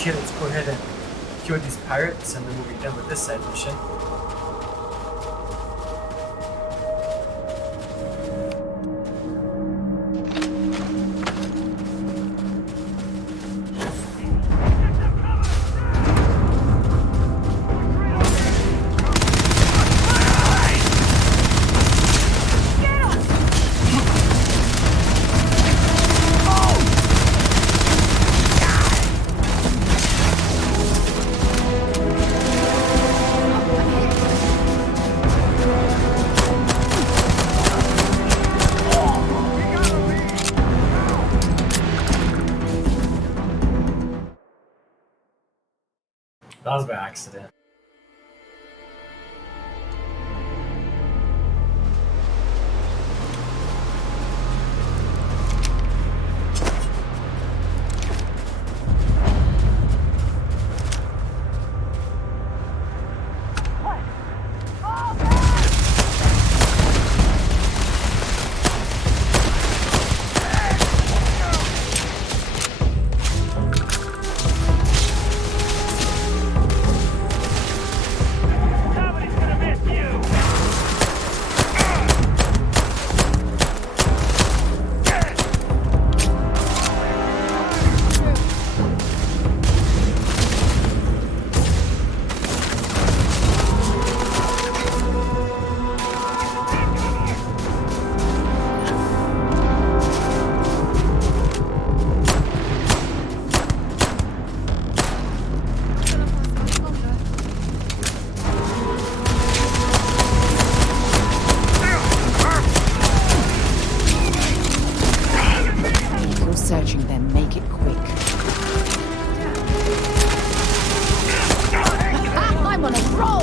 Okay, let's go ahead and kill these pirates and then we'll be done with this side mission. That was by accident. Searching them, make it quick. I'm on a roll!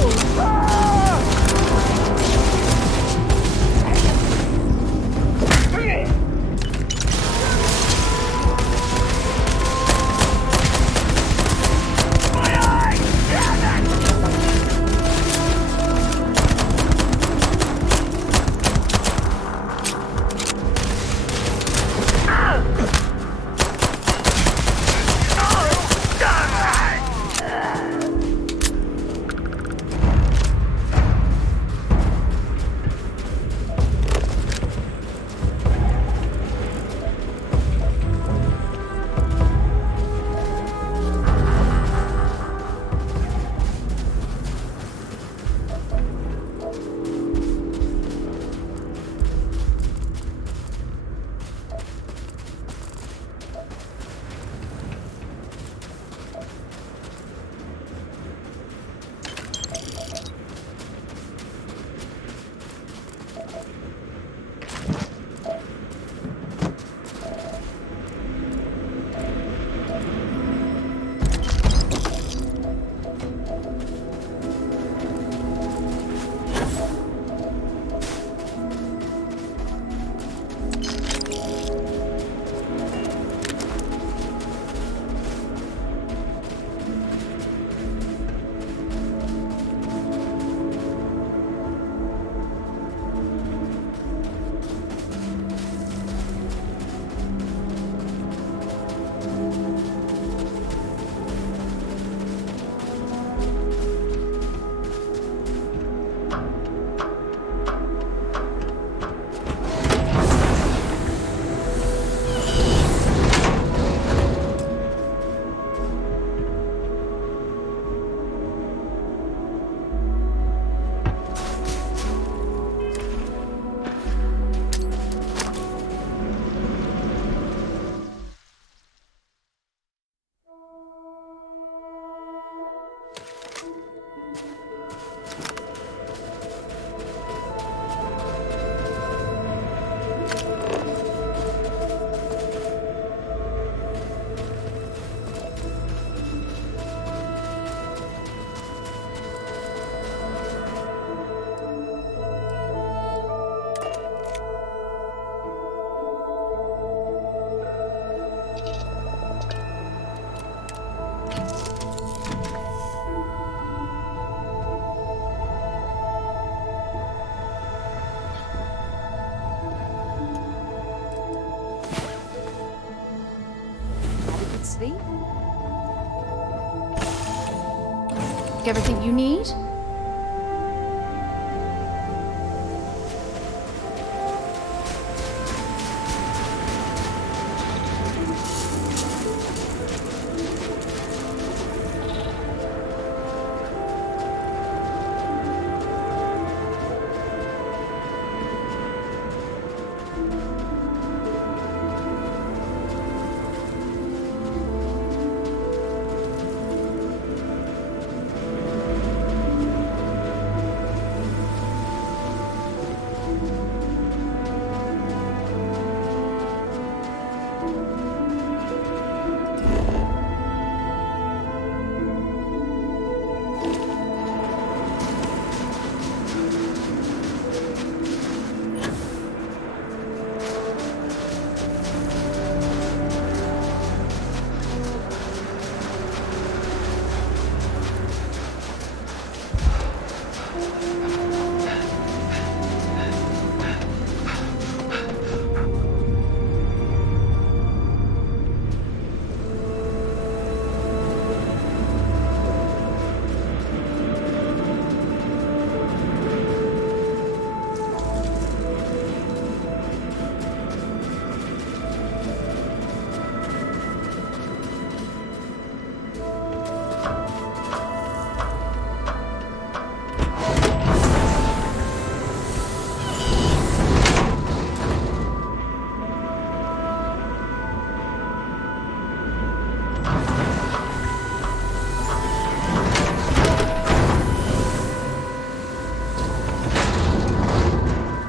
sleep? take everything you need?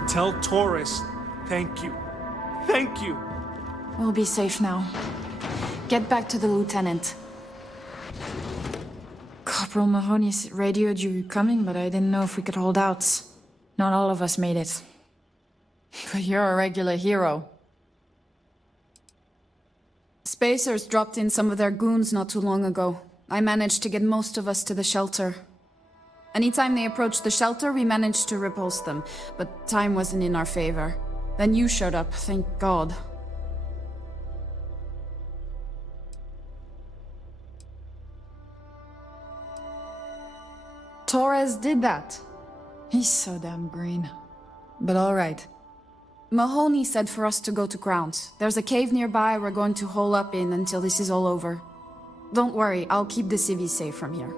Tell Taurus, thank you. Thank you. We'll be safe now. Get back to the lieutenant. Corporal Mahoney radioed you coming, but I didn't know if we could hold out. Not all of us made it. But you're a regular hero. Spacers dropped in some of their goons not too long ago. I managed to get most of us to the shelter. Anytime they approached the shelter, we managed to repulse them, but time wasn't in our favor. Then you showed up, thank God. Torres did that. He's so damn green. But all right. Mahoney said for us to go to ground. There's a cave nearby we're going to hole up in until this is all over. Don't worry, I'll keep the civvies safe from here.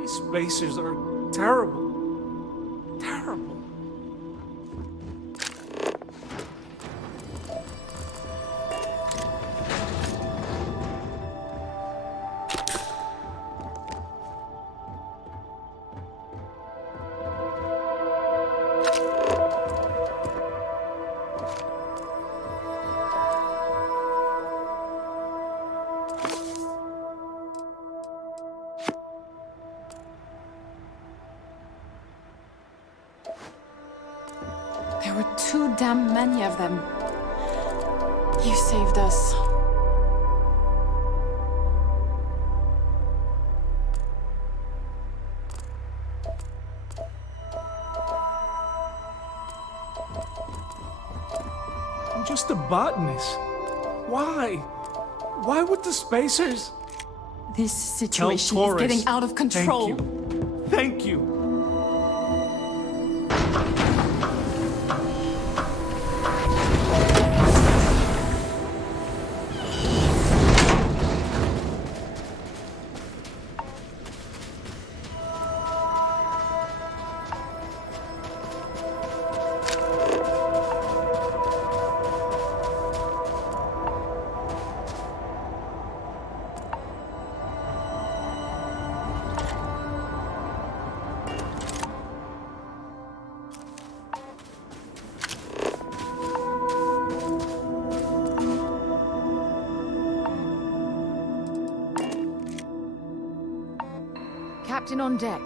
These spacers are terrible. Terrible. There were too damn many of them. You saved us. I'm just a botanist. Why? Why would the spacers... This Tell situation Taurus, is getting out of control. Thank you. Thank you. Captain on deck.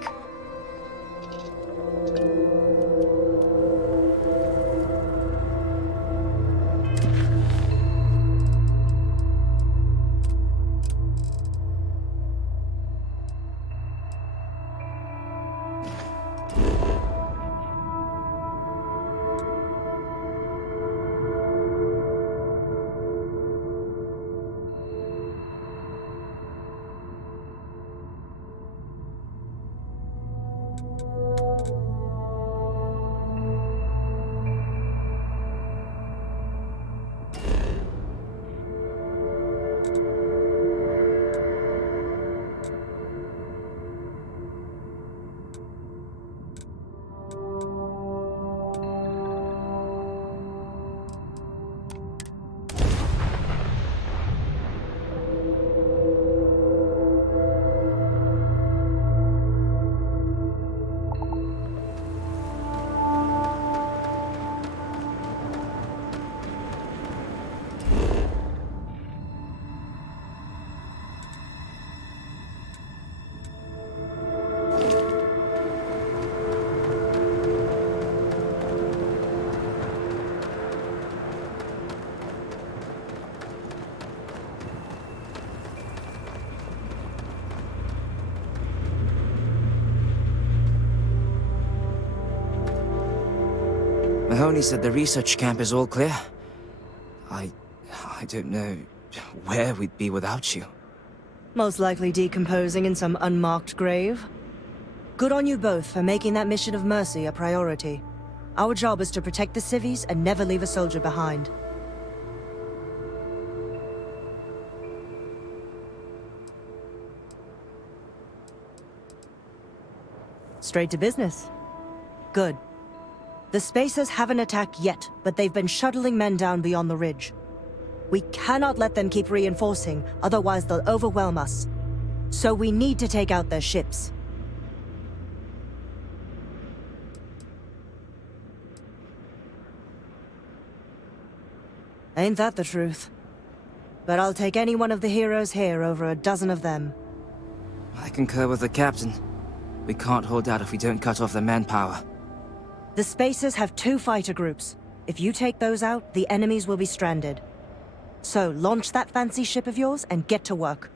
Mahoney said the research camp is all clear. I don't know where we'd be without you. Most likely decomposing in some unmarked grave. Good on you both for making that mission of mercy a priority. Our job is to protect the civvies and never leave a soldier behind. Straight to business. Good. The Spacers haven't attacked yet, but they've been shuttling men down beyond the ridge. We cannot let them keep reinforcing, otherwise they'll overwhelm us. So we need to take out their ships. Ain't that the truth? But I'll take any one of the heroes here over a dozen of them. I concur with the captain. We can't hold out if we don't cut off their manpower. The Spacers have 2 fighter groups. If you take those out, the enemies will be stranded. So launch that fancy ship of yours and get to work.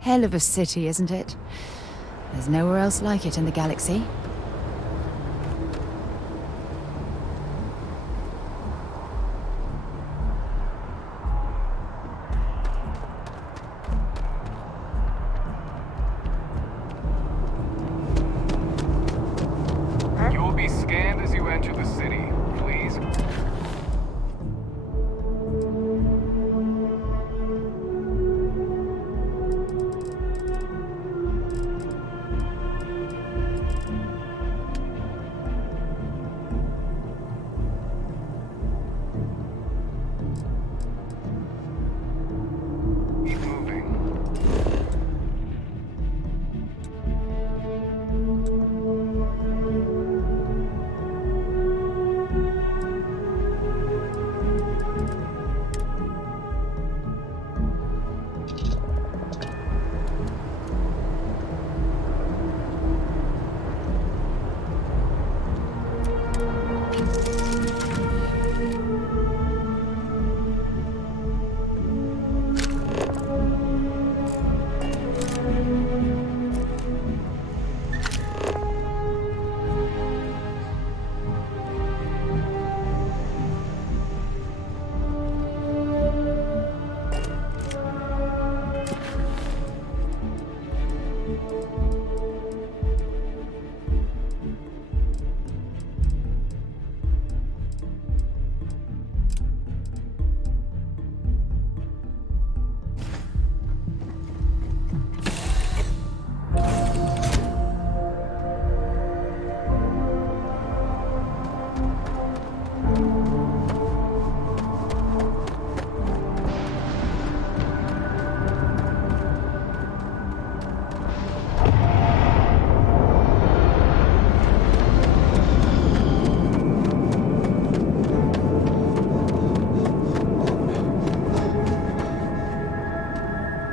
Hell of a city, isn't it? There's nowhere else like it in the galaxy. You will be scanned as you enter the city. Please. Keep moving.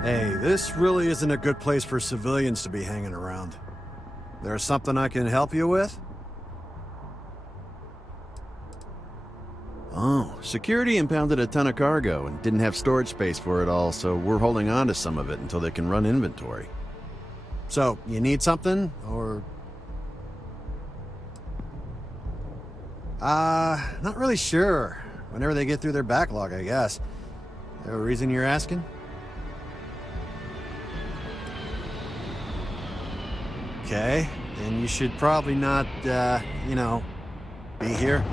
Hey, this really isn't a good place for civilians to be hanging around. There's something I can help you with? Oh, security impounded a ton of cargo and didn't have storage space for it all, so we're holding on to some of it until they can run inventory. So, you need something, or...? Not really sure. Whenever they get through their backlog, I guess. There a reason you're asking? Okay, then you should probably not, be here.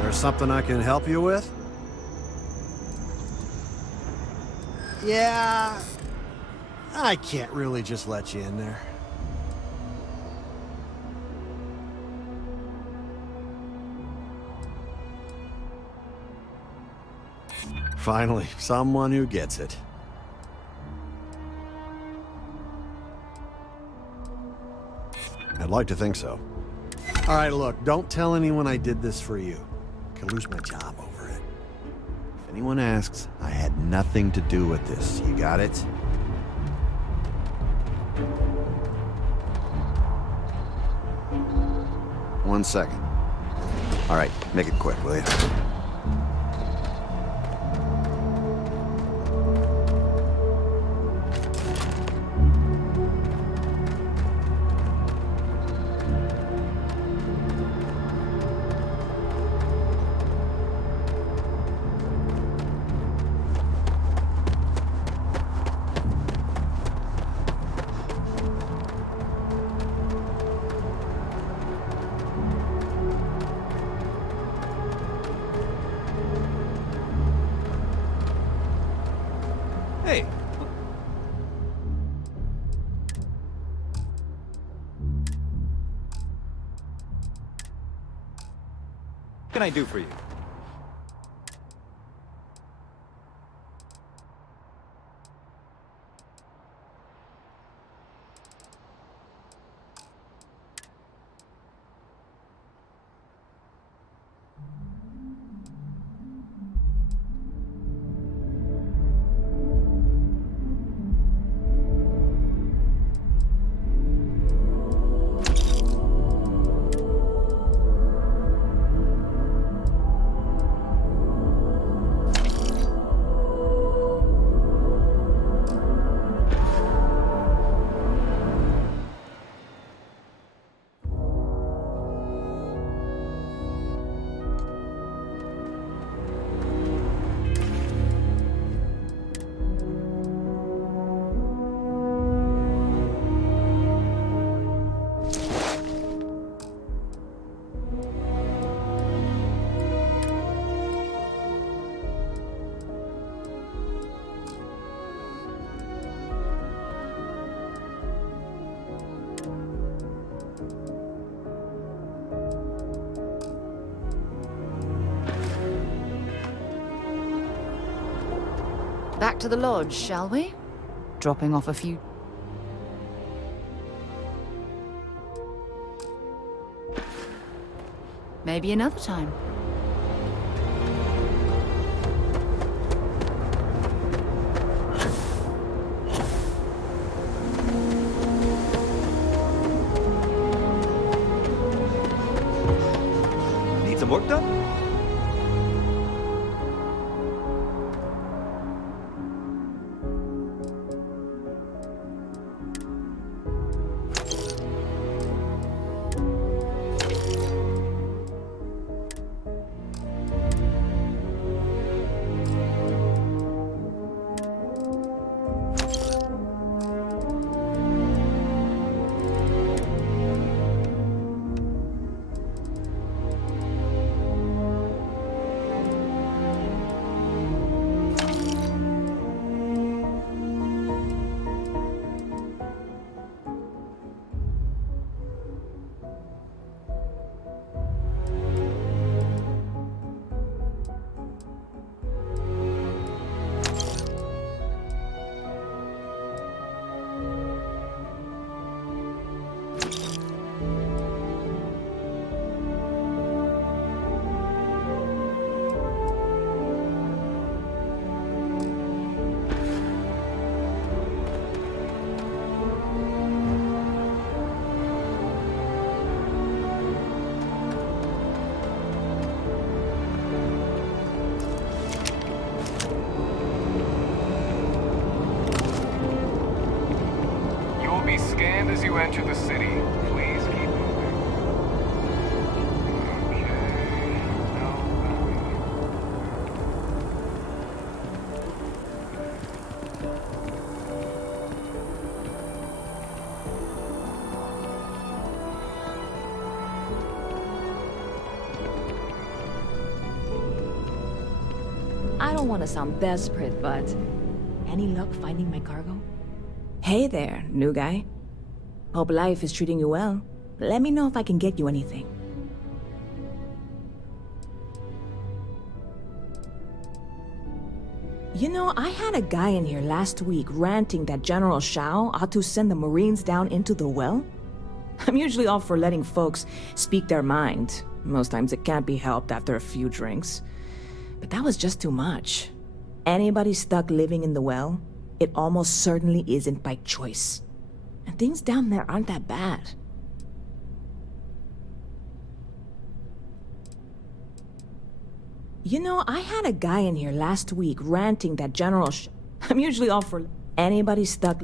There's something I can help you with? Yeah, I can't really just let you in there. Finally, someone who gets it. I'd like to think so. All right, look, don't tell anyone I did this for you. I could lose my job over it. If anyone asks, I had nothing to do with this. You got it? One second. All right, make it quick, will you? can I do for you? Back to the lodge, shall we? Dropping off a few... Maybe another time. Need some work done? Scanned as you enter the city. Please keep moving. Okay. I don't want to sound desperate, but any luck finding my cargo? Hey there, new guy. Hope life is treating you well. Let me know if I can get you anything. You know, I had a guy in here last week ranting that General Shao ought to send the Marines down into the well. I'm usually all for letting folks speak their mind. Most times it can't be helped after a few drinks. But that was just too much. Anybody stuck living in the well, it almost certainly isn't by choice. And things down there aren't that bad. You know, I had a guy in here last week ranting that I'm usually all for anybody stuck...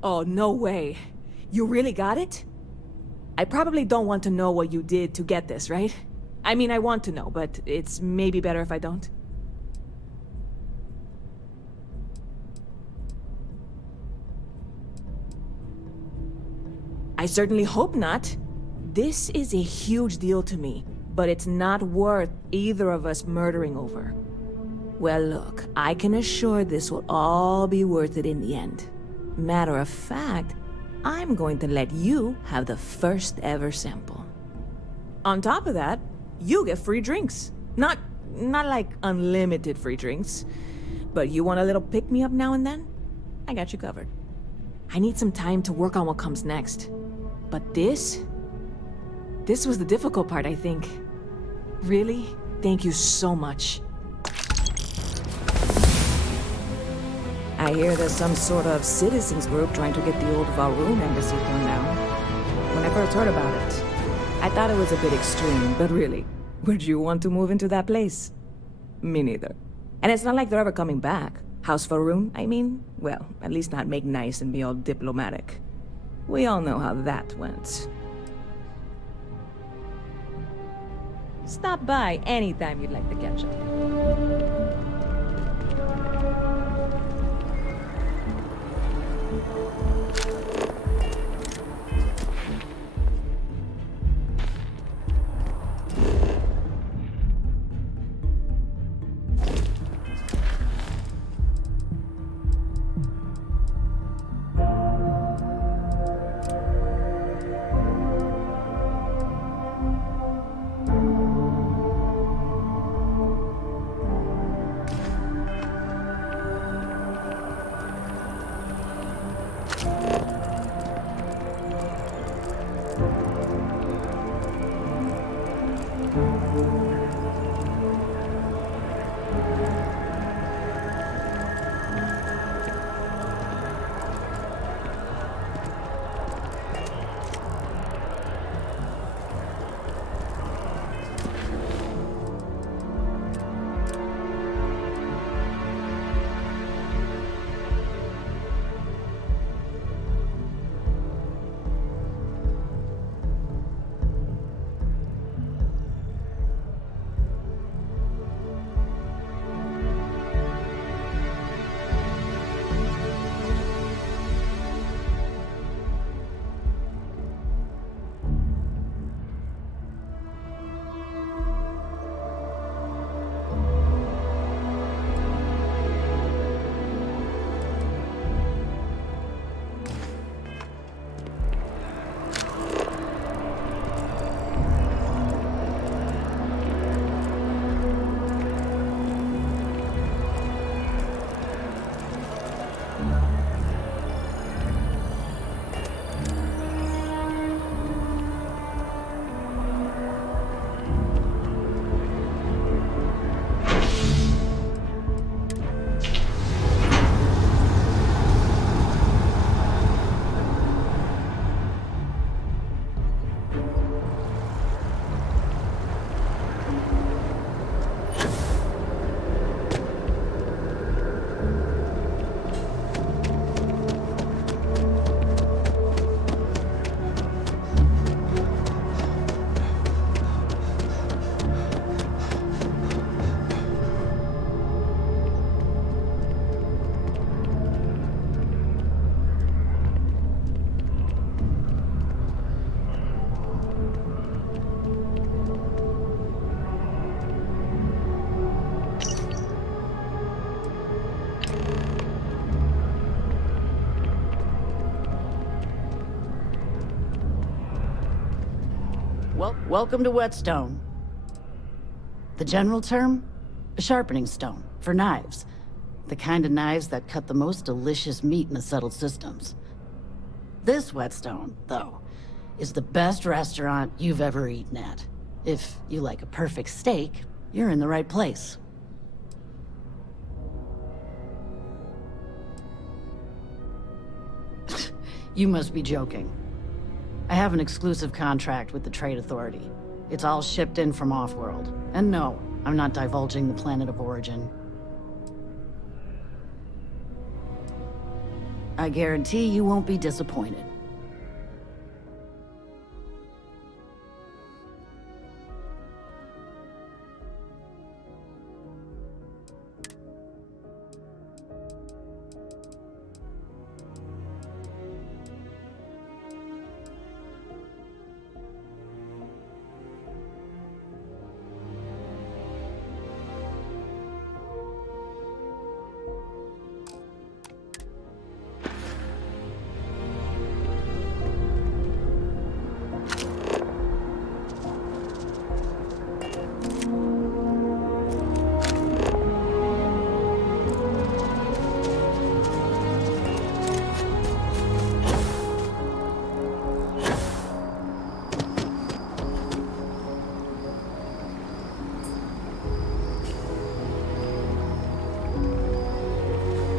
Oh, no way. You really got it? I probably don't want to know what you did to get this, right? I mean, I want to know, but it's maybe better if I don't. I certainly hope not. This is a huge deal to me, but it's not worth either of us murdering over. Well, look, I can assure this will all be worth it in the end. Matter of fact, I'm going to let you have the first ever sample. On top of that, you get free drinks. Not like unlimited free drinks. But you want a little pick-me-up now and then? I got you covered. I need some time to work on what comes next. But this was the difficult part, I think. Really, thank you so much. I hear there's some sort of citizens group trying to get the old Varun embassy torn down. When I first heard about it, I thought it was a bit extreme, but really, would you want to move into that place? Me neither. And it's not like they're ever coming back. House Varun, I mean? Well, at least not make nice and be all diplomatic. We all know how that went. Stop by anytime you'd like to catch up. Welcome to Whetstone. The general term? A sharpening stone, for knives. The kind of knives that cut the most delicious meat in the settled systems. This Whetstone, though, is the best restaurant you've ever eaten at. If you like a perfect steak, you're in the right place. You must be joking. I have an exclusive contract with the Trade Authority. It's all shipped in from off-world. And no, I'm not divulging the planet of origin. I guarantee you won't be disappointed.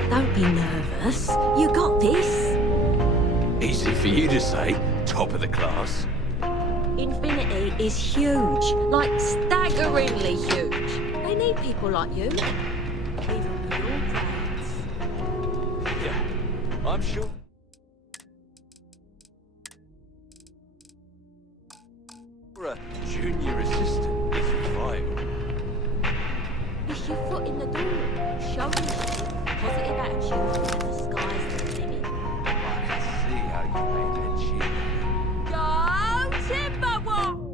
Don't be nervous. You got this. Easy for you to say, top of the class. Infinity is huge, like staggeringly huge. They need people like you. Even with your brains. Yeah, I'm sure. A junior assistant is vital. It's your foot in the door, showing you positive attitude, and the sky's the limit. I can see how you made that cheat. Go Timberwolves!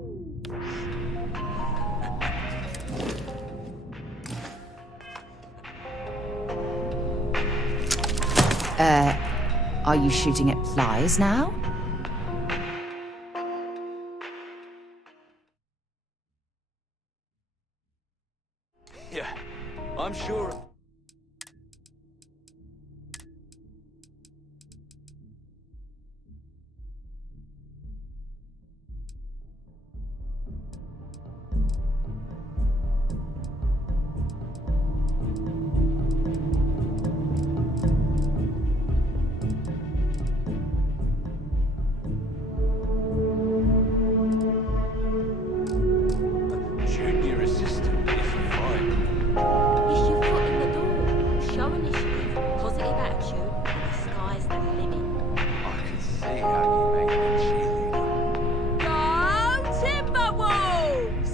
Are you shooting at flies now? Yeah, I'm sure. Junior assistant is vital. It's your foot in the door, show initiative, positive attitude, and the sky's the limit. I can see how you made that cheerleader. Go Timberwolves!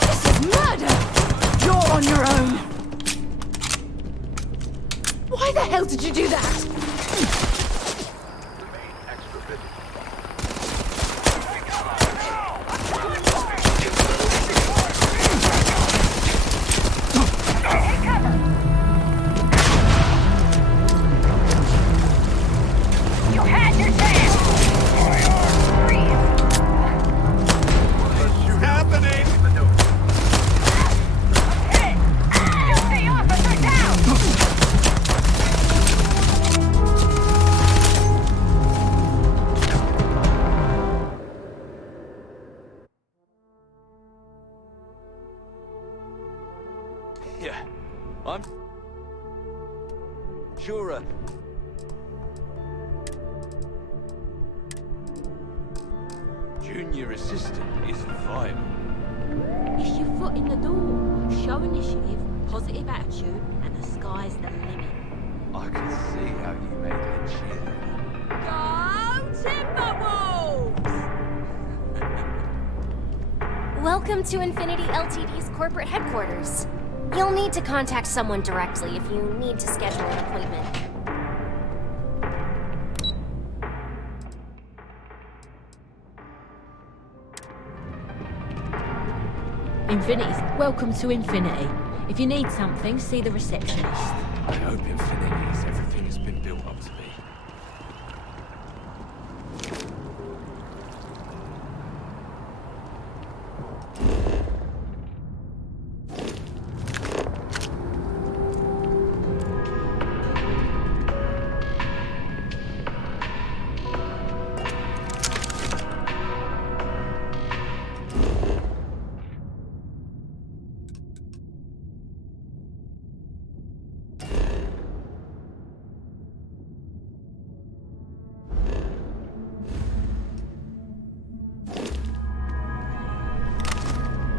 This is murder! You're on your own! Why the hell did you do that? You had your chance! What's happening? Shoot the officer down! Yeah, I'm sure. Junior assistant is vital. It's your foot in the door, show initiative, positive attitude, and the sky's the limit. I can see how you made that cheerleader. Go Timberwolves! Welcome to Infinity Ltd's corporate headquarters. You'll need to contact someone directly if you need to schedule an appointment. Welcome to Infinity. If you need something, see the receptionist. I hope Infinity is everything has been built up to be.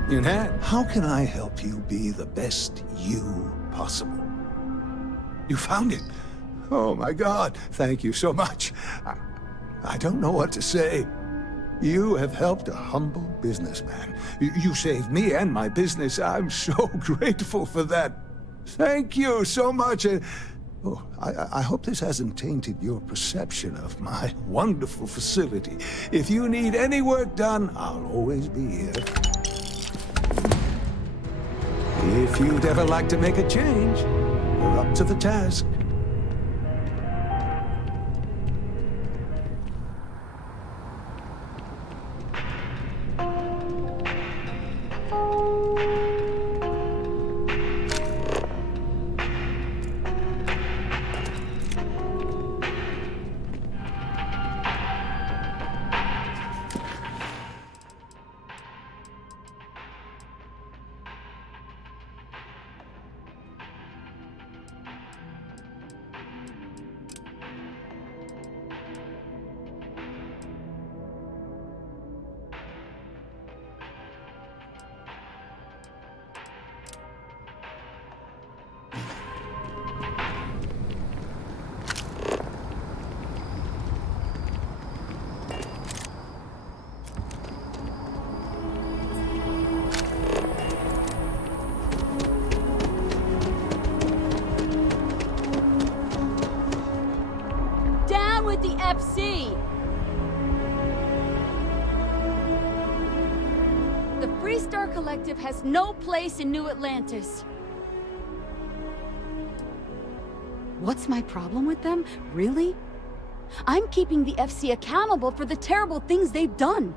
Yunhan, how can I help you be the best you possible? You found it? Oh my God, thank you so much. I don't know what to say. You have helped a humble businessman. You saved me and my business. I'm so grateful for that. Thank you so much. Oh, I hope this hasn't tainted your perception of my wonderful facility. If you need any work done, I'll always be here. If you'd ever like to make a change, we're up to the task. with the FC? The Freestar Collective has no place in New Atlantis. What's my problem with them? Really? I'm keeping the FC accountable for the terrible things they've done.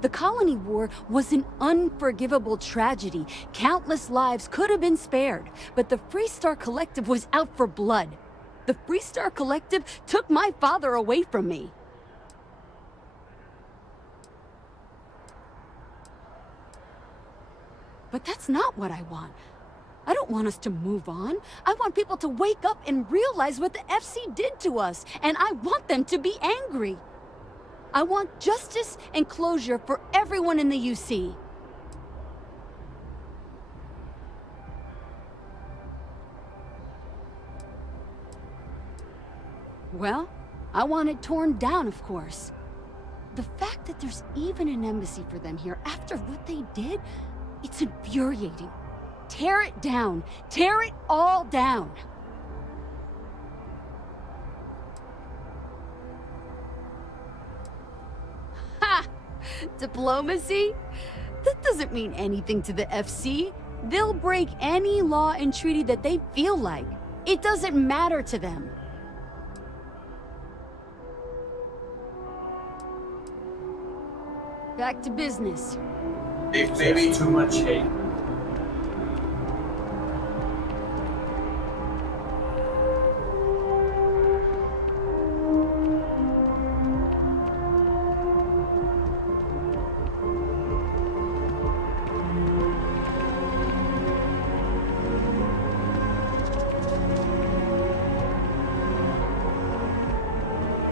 The Colony War was an unforgivable tragedy. Countless lives could have been spared, but the Freestar Collective was out for blood. The Freestar Collective took my father away from me. But that's not what I want. I don't want us to move on. I want people to wake up and realize what the FC did to us, and I want them to be angry. I want justice and closure for everyone in the UC. Well, I want it torn down, of course. The fact that there's even an embassy for them here after what they did, it's infuriating. Tear it down. Tear it all down. Ha! Diplomacy? That doesn't mean anything to the FC. They'll break any law and treaty that they feel like. It doesn't matter to them. Back to business. There's too much hate.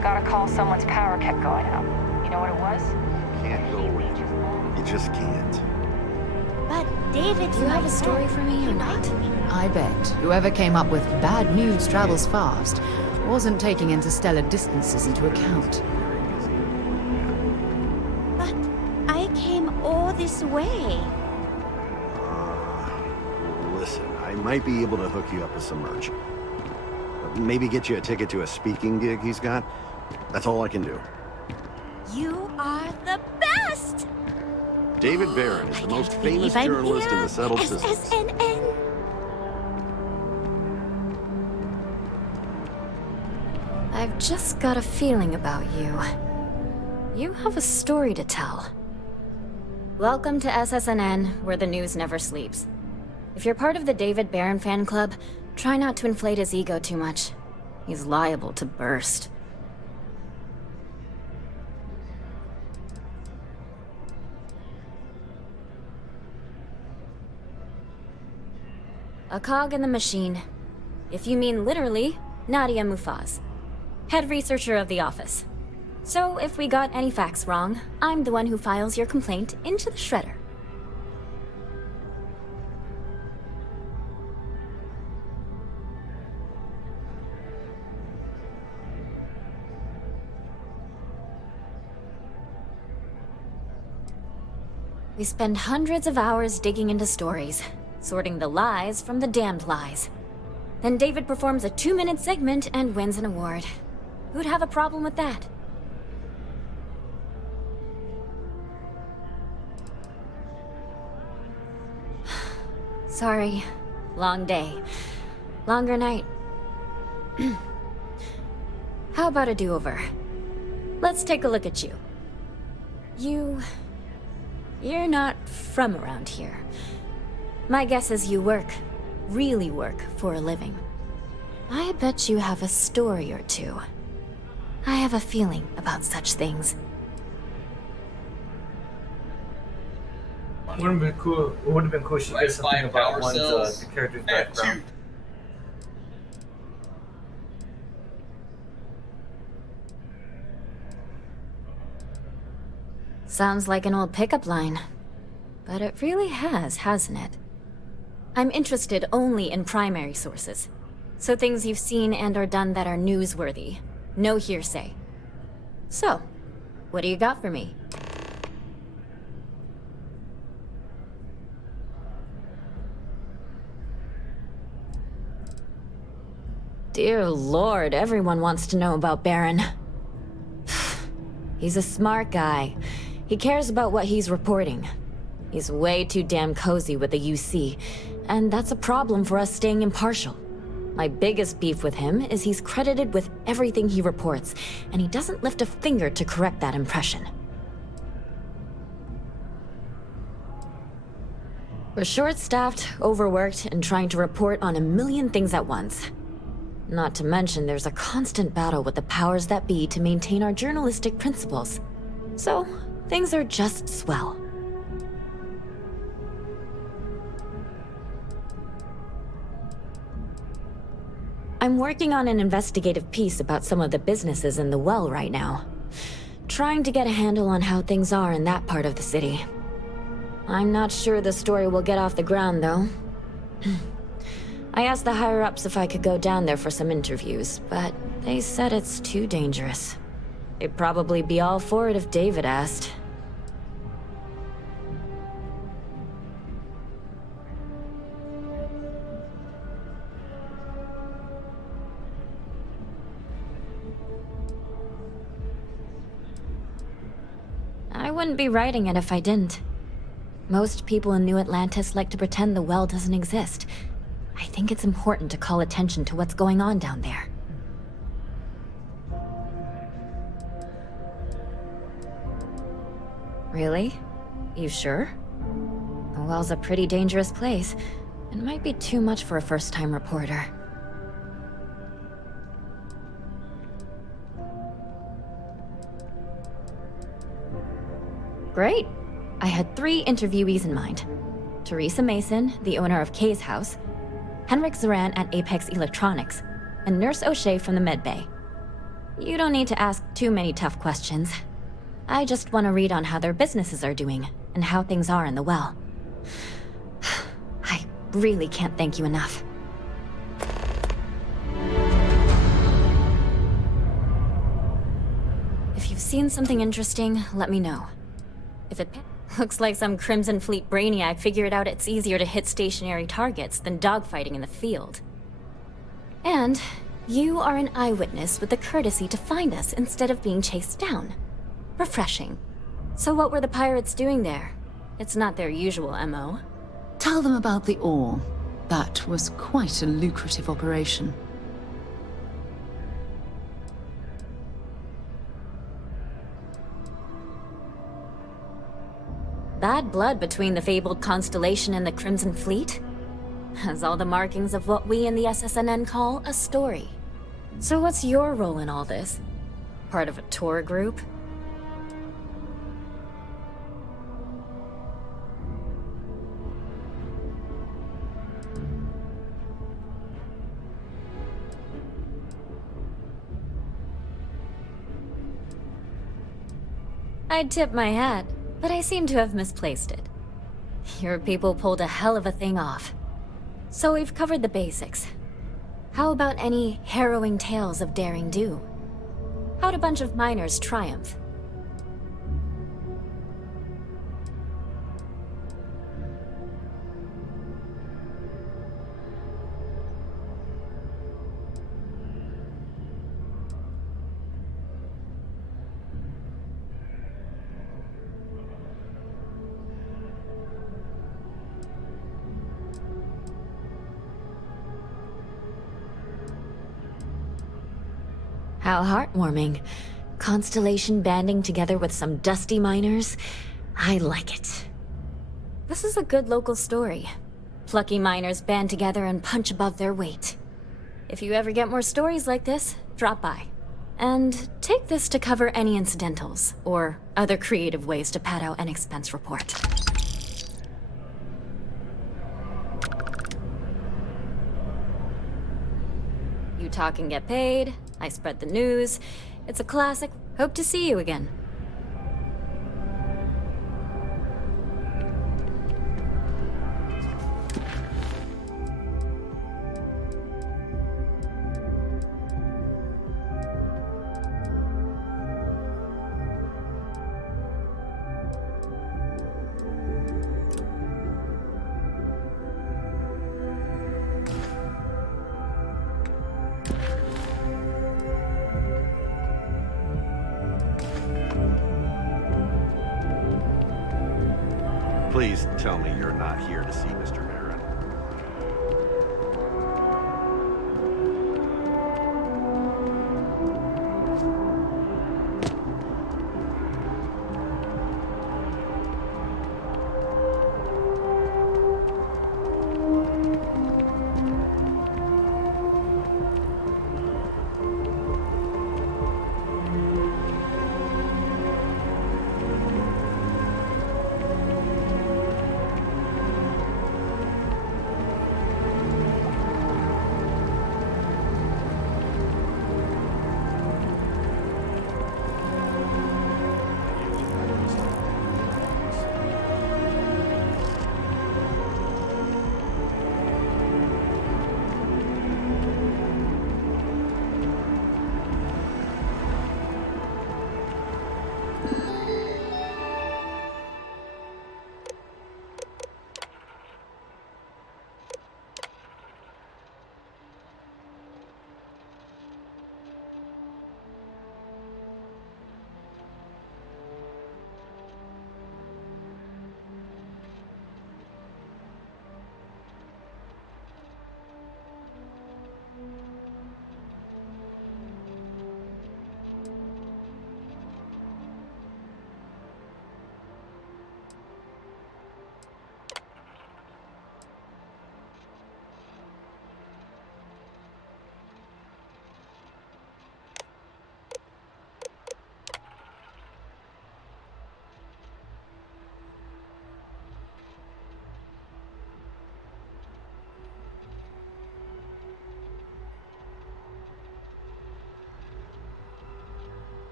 Got a call someone's power kept going out. You know what it was? Can't go with you. You just can't. But, David, do you have a story for me or not? I bet whoever came up with bad news travels fast wasn't taking interstellar distances into account. But I came all this way. Listen, I might be able to hook you up with some merch. Maybe get you a ticket to a speaking gig he's got. That's all I can do. You are the best! David Barron is the most famous journalist in the settled systems. SSNN. I've just got a feeling about you. You have a story to tell. Welcome to SSNN, where the news never sleeps. If you're part of the David Barron fan club, try not to inflate his ego too much. He's liable to burst. A cog in the machine. If you mean literally, Nadia Mufaz, head researcher of the office. So if we got any facts wrong, I'm the one who files your complaint into the shredder. We spend hundreds of hours digging into stories, sorting the lies from the damned lies. Then David performs a 2-minute segment and wins an award. Who'd have a problem with that? Sorry. Long day. Longer night. How about a do-over? Let's take a look at you. You're not from around here. My guess is you really work for a living. I bet you have a story or two. I have a feeling about such things. Wouldn't have been cool. It would have been cool if she did something about one's the character's background. Sounds like an old pickup line. But it really has, hasn't it? I'm interested only in primary sources. So things you've seen and or done that are newsworthy. No hearsay. So, what do you got for me? Dear Lord, everyone wants to know about Baron. He's a smart guy. He cares about what he's reporting. He's way too damn cozy with the UC, and that's a problem for us staying impartial. My biggest beef with him is he's credited with everything he reports, and he doesn't lift a finger to correct that impression. We're short-staffed, overworked, and trying to report on a million things at once. Not to mention, there's a constant battle with the powers that be to maintain our journalistic principles. So, things are just swell. I'm working on an investigative piece about some of the businesses in the well right now. Trying to get a handle on how things are in that part of the city. I'm not sure the story will get off the ground, though. I asked the higher-ups if I could go down there for some interviews, but they said it's too dangerous. They'd probably be all for it if David asked. I wouldn't be writing it if I didn't. Most people in New Atlantis like to pretend the well doesn't exist. I think it's important to call attention to what's going on down there. Really? You sure? The well's a pretty dangerous place. It might be too much for a first-time reporter. Great. I had 3 interviewees in mind. Teresa Mason, the owner of Kay's house, Henrik Zoran at Apex Electronics, and Nurse O'Shea from the medbay. You don't need to ask too many tough questions. I just want to read on how their businesses are doing, and how things are in the well. I really can't thank you enough. If you've seen something interesting, let me know. If it looks like some Crimson Fleet brainiac figured out it's easier to hit stationary targets than dogfighting in the field. And you are an eyewitness with the courtesy to find us instead of being chased down. Refreshing. So what were the pirates doing there? It's not their usual MO. Tell them about the ore. That was quite a lucrative operation. Bad blood between the fabled Constellation and the Crimson Fleet? Has all the markings of what we in the SSNN call a story. So what's your role in all this? Part of a tour group? I'd tip my hat, but I seem to have misplaced it. Your people pulled a hell of a thing off. So we've covered the basics. How about any harrowing tales of daring do? How'd a bunch of miners triumph? How heartwarming. Constellation banding together with some dusty miners. I like it. This is a good local story. Plucky miners band together and punch above their weight. If you ever get more stories like this, drop by. And take this to cover any incidentals, or other creative ways to pad out an expense report. You talk and get paid. I spread the news. It's a classic. Hope to see you again. Please tell me you're not here to see Mr. Marin.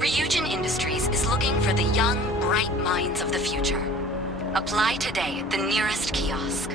Ryujin Industries is looking for the young, bright minds of the future. Apply today at the nearest kiosk.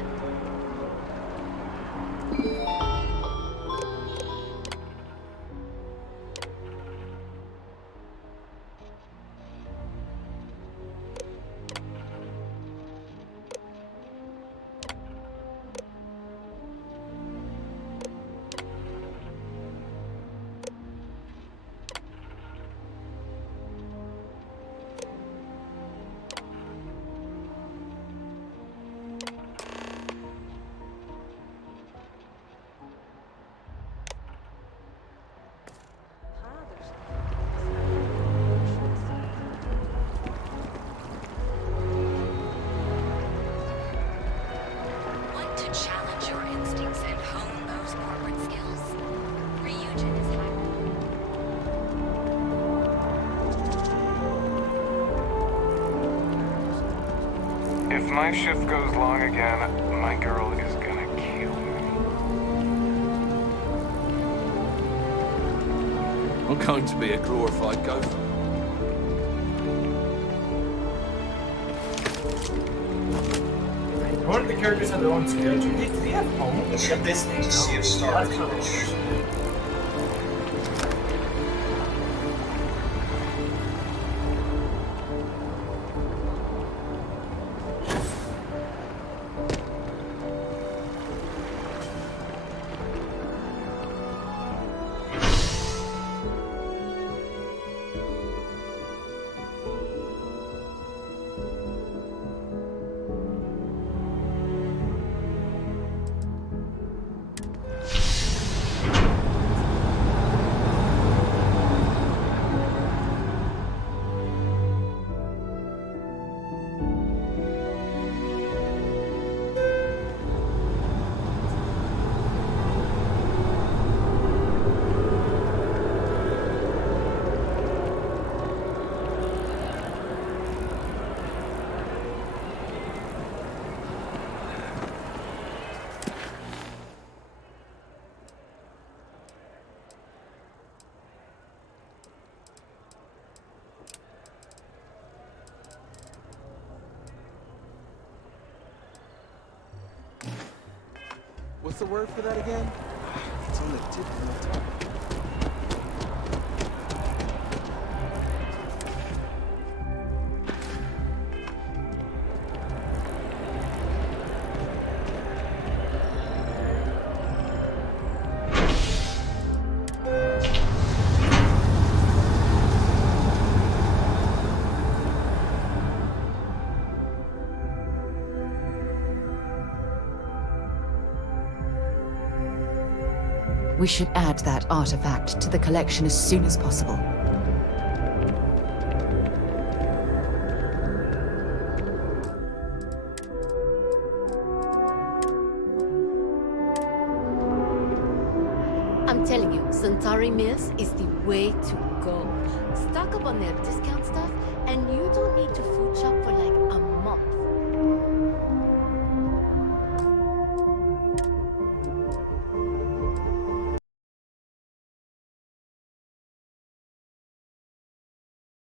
If my shift goes long again, my girl is gonna kill me. I'm going to be a glorified gopher. I wonder if the characters have their own schedule. Do they have homes? Let's get this thing to see if Starfield. What's the word for that again? It's on the tip of my tongue. We should add that artifact to the collection as soon as possible. I'm telling you, Centauri Mills is the way to go. Stock up on their discount stuff, and you don't need to food shop for like a month.